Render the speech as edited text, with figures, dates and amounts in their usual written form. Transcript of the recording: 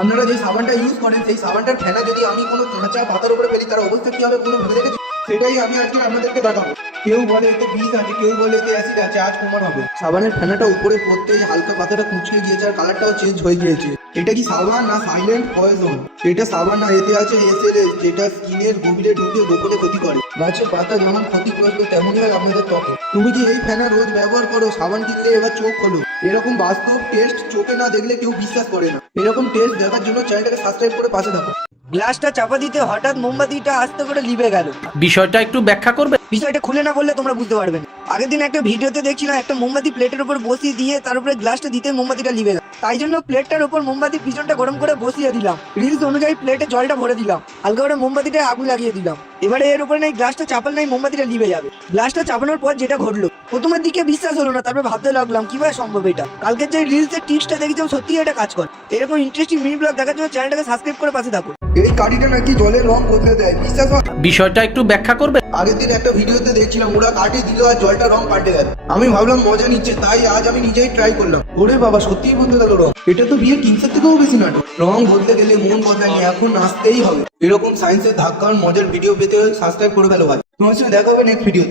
আপনারা যে সাবানটা ইউজ করেন সেই সাবানটার ফেনা যদি আমি কোনো কাঁচা পাতার উপরে ফেলি তার অবস্থা কি হবে কোনো ভেবে দেখেছি? সেটাই আমি আজকে আপনাদেরকে দেখাবো। কেউ বলে এতে বিষ আছে, কেউ বলে এতে অ্যাসিড আছে, আজ প্রমাণ হবে। সাবানের ফেনাটা উপরে পড়তে হালকা পাতাটা কুচকে গিয়েছে আর কালারটাও চেঞ্জ হয়ে গিয়েছে। এটা কি সাবান না সাইলেন্ট পয়জন? এটা সাবান না, এতে আছে এসএলএস, যেটা স্কিনের গভীরে ঢুকে গোপনে ক্ষতি করে। গাছের পাতা যেমন ক্ষতিগ্রস্ত তেমনই হয় আপনাদের ত্বকে। তুমি কি এই ফেনা রোজ ব্যবহার করো? সাবান কিনলে এবার চোখ খোলো। এরকম বাস্তব টেস্ট চোখে না দেখলে কেউ বিশ্বাস করে না। এরকম টেস্ট দেখার জন্য চ্যানেলটাকে সাবস্ক্রাইব করে পাশে থাকো। গ্লাসটা চাপা দিতে হঠাৎ মোমবাতিটা আস্তে করে লিভে গেল। বিষয়টা একটু ব্যাখ্যা করবে? বিষয়টা খুলে না বললে তোমরা বুঝতে পারবে না। আগের দিন একটা ভিডিওতে দেখছিলাম একটা মোমবাতি প্লেটের উপর বসিয়ে দিয়ে তার উপরে গ্লাসটা দিতে মোমবাতিটা লিভে গেল। তাই জন্য প্লেটটার উপর মোমবাতির পিছনটা গরম করে বসিয়ে দিলাম। রিলস অনুযায়ী প্লেটে জলটা ভরে দিলাম, হালকা করে মোমবাতিটা আগুন লাগিয়ে দিলাম। এবারে এর উপরে নাই গ্লাসটা চাপাল নাই মোমবাতিটা লিভে যাবে। গ্লাসটা চাপানোর পর যেটা ঘটলো, প্রথমের দিকে বিশ্বাস হলো না, তারপর ভাবতে লাগলাম কিভাবে সম্ভব এটা। কালকের যে রিলসের টিপসটা দেখেছিলাম সত্যি এটা কাজ করে। এরকম ইন্টারেস্টিং মিনি ব্লগ দেখার জন্য চ্যানেলটাকে সাবস্ক্রাইব করে পাশে থাকো। এই কাঠিটা নাকি জলের রং বদলে দেয়, বিশ্বাস হয়? বিষয়টা একটু ব্যাখ্যা করবে? আগের দিন একটা ভিডিওতে দেখছিলাম ওরা কাঠি দিল আর জলটা রং পাল্টে গেল। আমি ভাবলাম মজা নিচ্ছে, তাই আজ আমি নিজেই ট্রাই করলাম। ওরে বাবা, সত্যিই বদলে গেল রং। এটা তো বিয়ের টিপসের থেকেও বেশি নাটক। রং বদলে গেলে মন বদলায়নি, এখন আসতেই হবে। এরকম সায়েন্সের ধাক্কার মজার ভিডিও পেতে সাবস্ক্রাইব করে ফেলো ভাই। তোমার সাথে দেখা হবে নেক্সট ভিডিওতে।